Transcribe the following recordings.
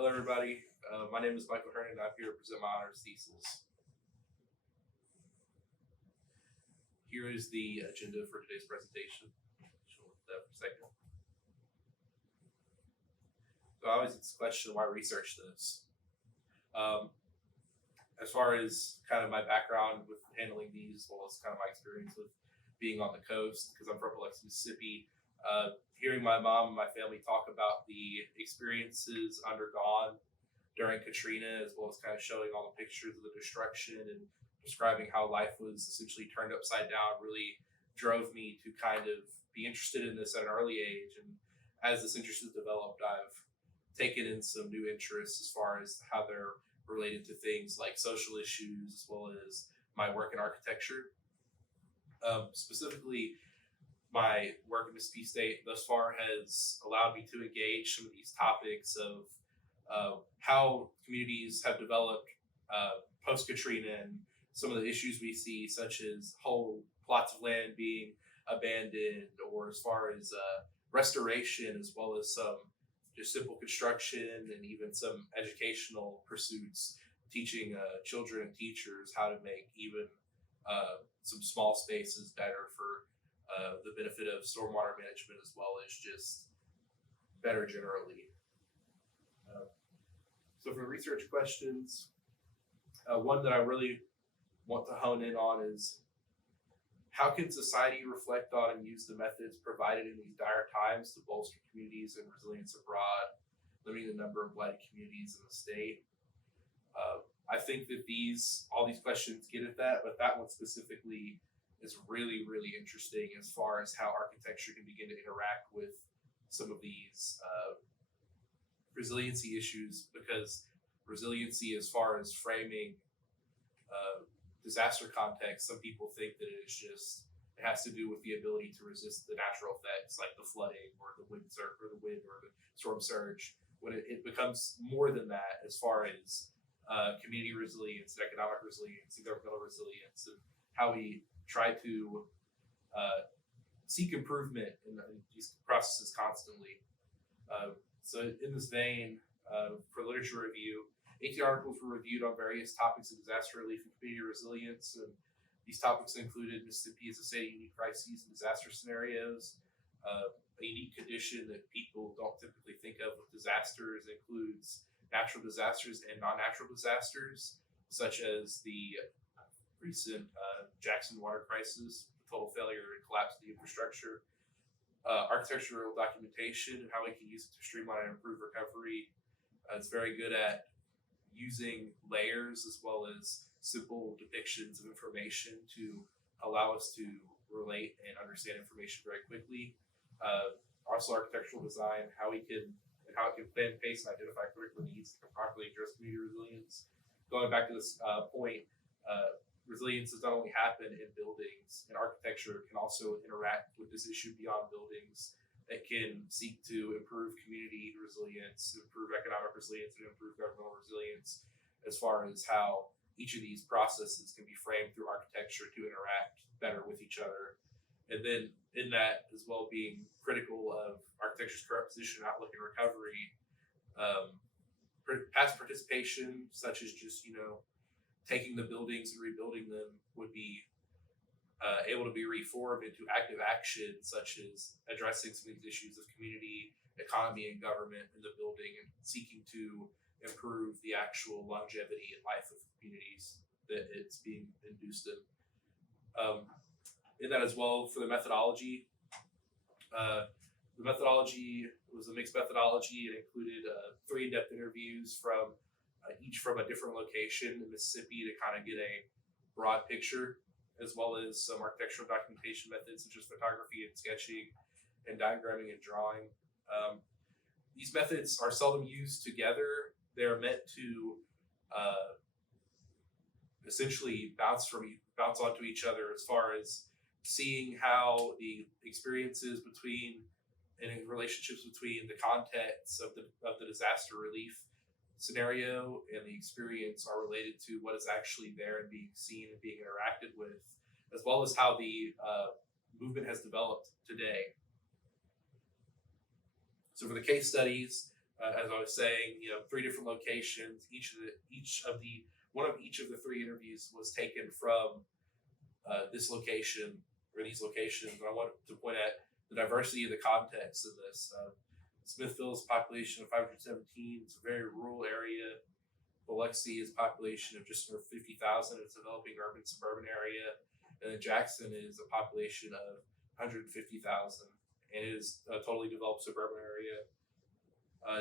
Hello, everybody. My name is Michael Herndon. I'm here to present my honors thesis. Here is the agenda for today's presentation. Just look at that for a second. So I always get this question, why research this? As far as kind of my background with handling these, as well as kind of my experience with being on the coast, because I'm from Biloxi, Mississippi, hearing my mom and my family talk about the experiences undergone during Katrina, as well as kind of showing all the pictures of the destruction and describing how life was essentially turned upside down, really drove me to kind of be interested in this at an early age. And as this interest has developed, I've taken in some new interests as far as how they're related to things like social issues, as well as my work in architecture. Specifically, my work in Mississippi State thus far has allowed me to engage some of these topics of how communities have developed post-Katrina and some of the issues we see, such as whole plots of land being abandoned, or as far as restoration, as well as some just simple construction and even some educational pursuits, teaching children and teachers how to make even some small spaces better for the benefit of stormwater management, as well as just better generally. So for research questions, one that I really want to hone in on is, how can society reflect on and use the methods provided in these dire times to bolster communities and resilience abroad, limiting the number of blighted communities in the state? I think that all these questions get at that, but that one specifically is really, really interesting as far as how architecture can begin to interact with some of these resiliency issues, because resiliency, as far as framing disaster context, some people think that it has to do with the ability to resist the natural effects like the flooding or the wind or the storm surge, when it becomes more than that, as far as community resilience, economic resilience, and governmental resilience, and how we try to seek improvement in these processes constantly. So in this vein, for literature review, 18 articles were reviewed on various topics of disaster relief and community resilience, and these topics included Mississippi as a state of unique crises and disaster scenarios. A unique condition that people don't typically think of with disasters includes natural disasters and non-natural disasters, such as the recent Jackson water crisis, the total failure and collapse of the infrastructure. Architectural documentation and how we can use it to streamline and improve recovery. It's very good at using layers as well as simple depictions of information to allow us to relate and understand information very quickly. Also, architectural design, how it can plan, pace, and identify critical needs that can properly address community resilience. Going back to this point, resilience does not only happen in buildings, and architecture can also interact with this issue beyond buildings. That can seek to improve community resilience, improve economic resilience, and improve governmental resilience, as far as how each of these processes can be framed through architecture to interact better with each other. And then in that as well, being critical of architecture's current position, outlook, and recovery. Past participation, such as just, taking the buildings and rebuilding them, would be able to be reformed into active action, such as addressing some of these issues of community, economy, and government in the building, and seeking to improve the actual longevity and life of communities that it's being induced in. In that as well, for the methodology was a mixed methodology. It included 3 in-depth interviews from each from a different location in Mississippi to kind of get a broad picture, as well as some architectural documentation methods such as photography and sketching and diagramming and drawing. These methods are seldom used together. They're meant to essentially bounce onto each other, as far as seeing how the experiences between and relationships between the context of the disaster relief scenario and the experience are related to what is actually there and being seen and being interacted with, as well as how the movement has developed today. So for the case studies, as I was saying, 3 different locations. Each of the 3 interviews was taken from this location or these locations. And I want to point at the diversity of the context of this. Smithville's population of 517. It's a very rural area. Biloxi is a population of just over 50,000. It's a developing urban suburban area. And then Jackson is a population of 150,000, and it is a totally developed suburban area.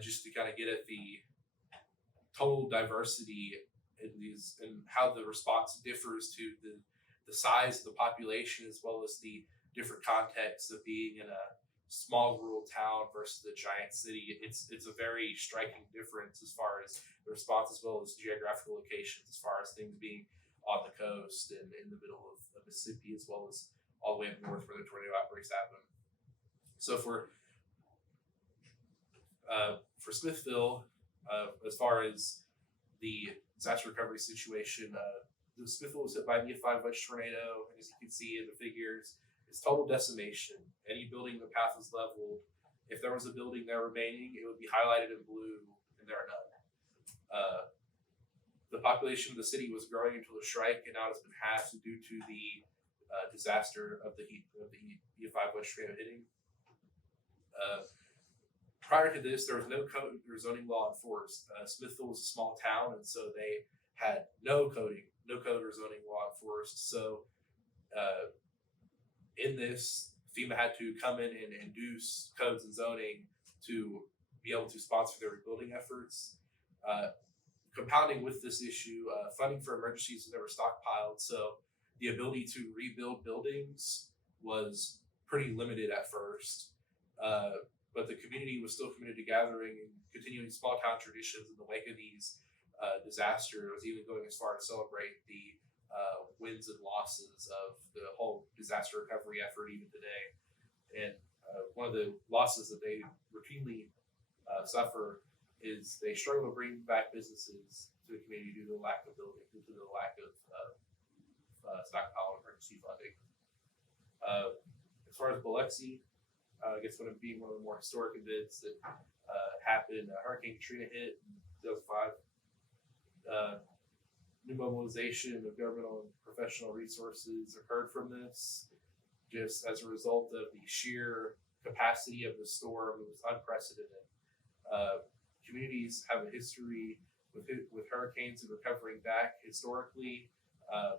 Just to kind of get at the total diversity in these and how the response differs to the size of the population, as well as the different contexts of being in a small rural town versus a giant city. It's a very striking difference as far as the response, as well as geographical locations, as far as things being on the coast and in the middle of Mississippi, as well as all the way up north where the tornado outbreaks happen. So for Smithville, as far as the disaster recovery situation, the Smithville was hit by a 5-inch tornado. As you can see in the figures, it's total decimation. Any building in the path was leveled. If there was a building there remaining, it would be highlighted in blue, and there are none. The population of the city was growing until the strike, and now it's been halved due to the disaster of the 5-inch tornado hitting. Prior to this, there was no code or zoning law enforced. Smithville was a small town, and so they had no code or zoning law enforced. So in this, FEMA had to come in and induce codes and zoning to be able to sponsor their rebuilding efforts. Compounding with this issue, funding for emergencies was never stockpiled, so the ability to rebuild buildings was pretty limited at first. But the community was still committed to gathering and continuing small town traditions in the wake of these disasters, even going as far to celebrate the wins and losses of the whole disaster recovery effort even today. And one of the losses that they routinely suffer is they struggle to bring back businesses to the community due to the lack of building, due to the lack of stockpile emergency funding. As far as Biloxi, I guess one of being one of the more historic events that happened, Hurricane Katrina hit in 2005. New mobilization of governmental and professional resources occurred from this, just as a result of the sheer capacity of the storm. It was unprecedented. Communities have a history with hurricanes and recovering back historically,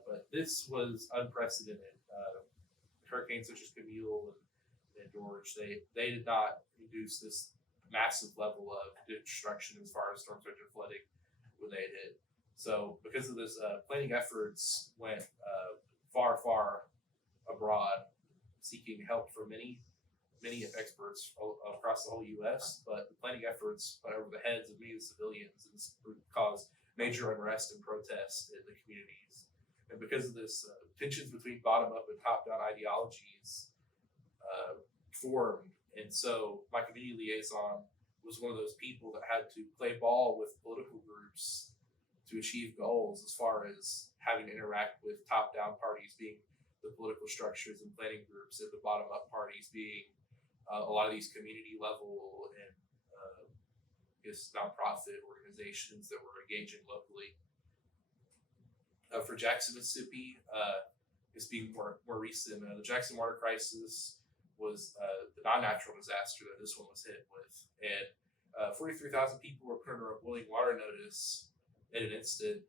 but this was unprecedented. Hurricanes such as Camille and George, they did not induce this massive level of destruction as far as storm surge and flooding when they hit. So because of this, planning efforts went far abroad, seeking help from many experts across the whole U.S., but the planning efforts went over the heads of many of the civilians, and this caused major unrest and protest in the communities. And because of this, tensions between bottom-up and top-down ideologies formed. And so my community liaison was one of those people that had to play ball with political groups to achieve goals, as far as having to interact with top-down parties being the political structures and planning groups, and the bottom-up parties being a lot of these community level and nonprofit organizations that were engaging locally. For Jackson, Mississippi, it's being more recent. The Jackson water crisis was the non-natural disaster that this one was hit with, and 43,000 people were put under a boiling water notice in an instant.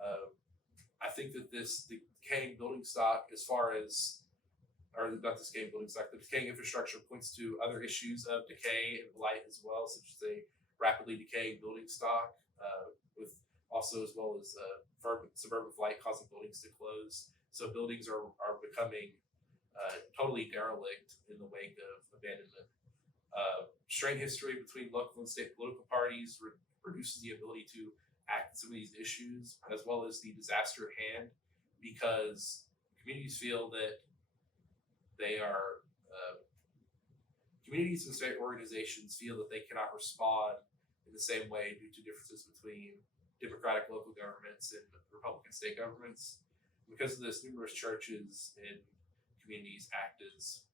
I think that the decaying building stock, as far as, or not the decaying building stock, the decaying infrastructure points to other issues of decay and blight as well, such as a rapidly decaying building stock, with also as well as suburban flight causing buildings to close. So buildings are becoming totally derelict in the wake of abandonment. Strained history between local and state political parties reduces the ability to act on some of these issues, as well as the disaster at hand, because communities feel that communities and state organizations feel that they cannot respond in the same way due to differences between Democratic local governments and Republican state governments. Because of this, numerous churches and communities act as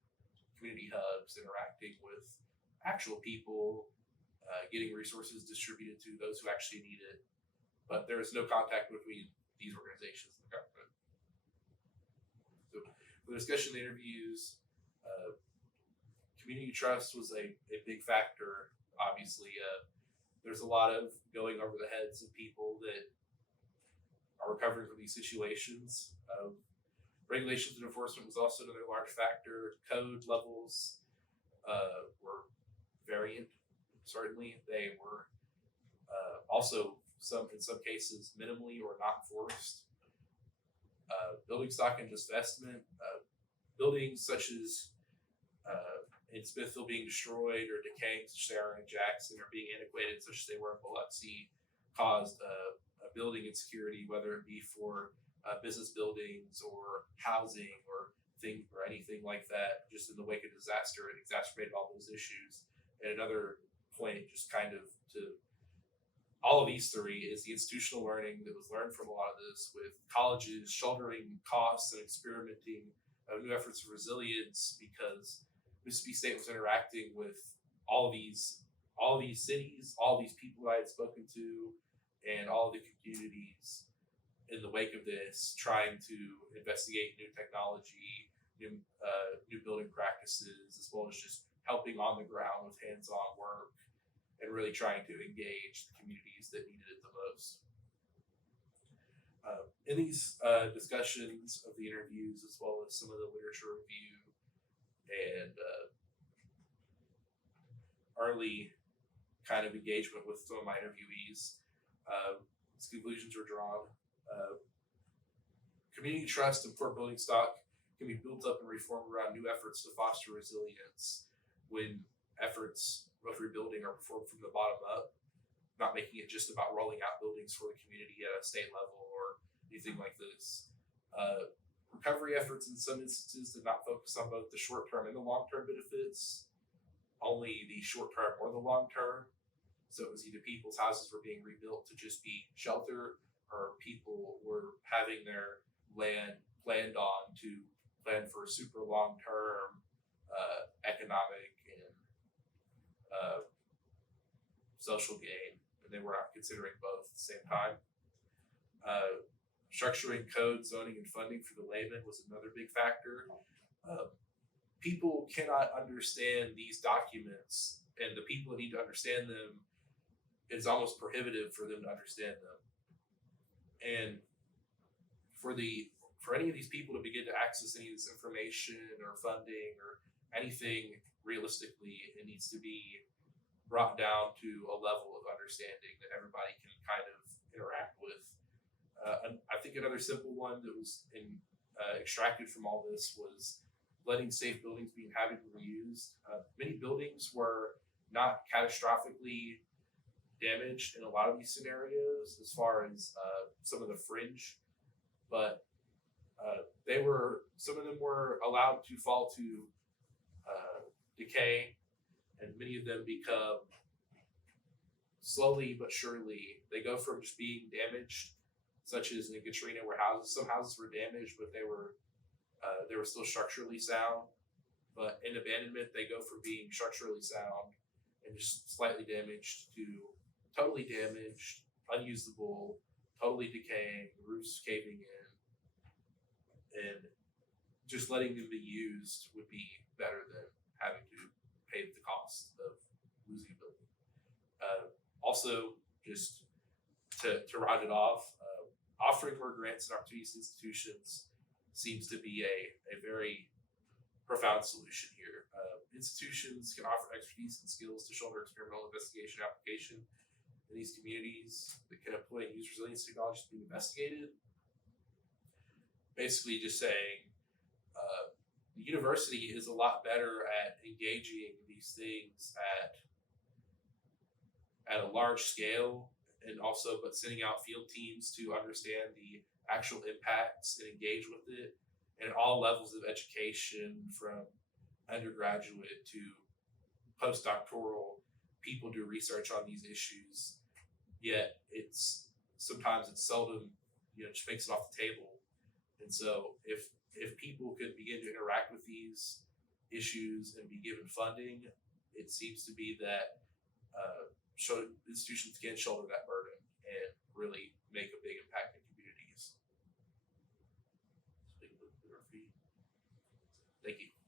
community hubs, interacting with actual people, getting resources distributed to those who actually need it. But there is no contact between these organizations and the government. So for the discussion interviews, community trust was a big factor. Obviously, there's a lot of going over the heads of people that are recovering from these situations. Regulations and enforcement was also another large factor. Code levels were variant. Certainly, they were also in some cases minimally or not enforced. Building stock and divestment, buildings such as in Smithville being destroyed or decaying, such as they are in Jackson, or being antiquated, such as they were in Biloxi, caused a building insecurity, whether it be for business buildings or housing or anything like that. Just in the wake of disaster, it exacerbated all those issues. And another point, just kind of to all of these three, is the institutional learning that was learned from a lot of this, with colleges shouldering costs and experimenting new efforts of resilience, because Mississippi State was interacting with all these cities, all these people I had spoken to, and all of the communities in the wake of this, trying to investigate new technology, new building practices, as well as just helping on the ground with hands-on work, and really trying to engage the communities that needed it the most. In these discussions of the interviews, as well as some of the literature review and early kind of engagement with some of my interviewees, these conclusions were drawn. Community trust and poor building stock can be built up and reformed around new efforts to foster resilience when efforts of rebuilding are performed from the bottom up, not making it just about rolling out buildings for the community at a state level or anything like this. Recovery efforts in some instances did not focus on both the short-term and the long-term benefits, only the short-term or the long-term. So it was either people's houses were being rebuilt to just be shelter, or people were having their land planned on to plan for super long-term economic and social gain, and they were not considering both at the same time. Structuring code, zoning, and funding for the layman was another big factor. People cannot understand these documents, and the people that need to understand them, it's almost prohibitive for them to understand them. And for any of these people to begin to access any of this information or funding or anything realistically, it needs to be brought down to a level of understanding that everybody can kind of interact with. I think another simple one that was extracted from all this was letting safe buildings be inhabited and reused. Many buildings were not catastrophically damaged in a lot of these scenarios as far as some of the fringe, but some of them were allowed to fall to decay, and many of them become slowly but surely, they go from just being damaged, such as in Katrina, where some houses were damaged, but they were still structurally sound. But in abandonment, they go from being structurally sound and just slightly damaged to totally damaged, unusable, totally decaying, roofs caving in, and just letting them be used would be better than having to pay the cost of losing a building. Also, just to round it off, offering more grants and opportunities to institutions seems to be a very profound solution here. Institutions can offer expertise and skills to shoulder experimental investigation application in these communities that can employ and use resilience technologies being investigated. Basically just saying the university is a lot better at engaging these things at a large scale, and also but sending out field teams to understand the actual impacts and engage with it, and at all levels of education, from undergraduate to postdoctoral, people do research on these issues, yet it's seldom, just makes it off the table. And so if people could begin to interact with these issues and be given funding, it seems to be that institutions can shoulder that burden and really make a big impact in communities. Thank you.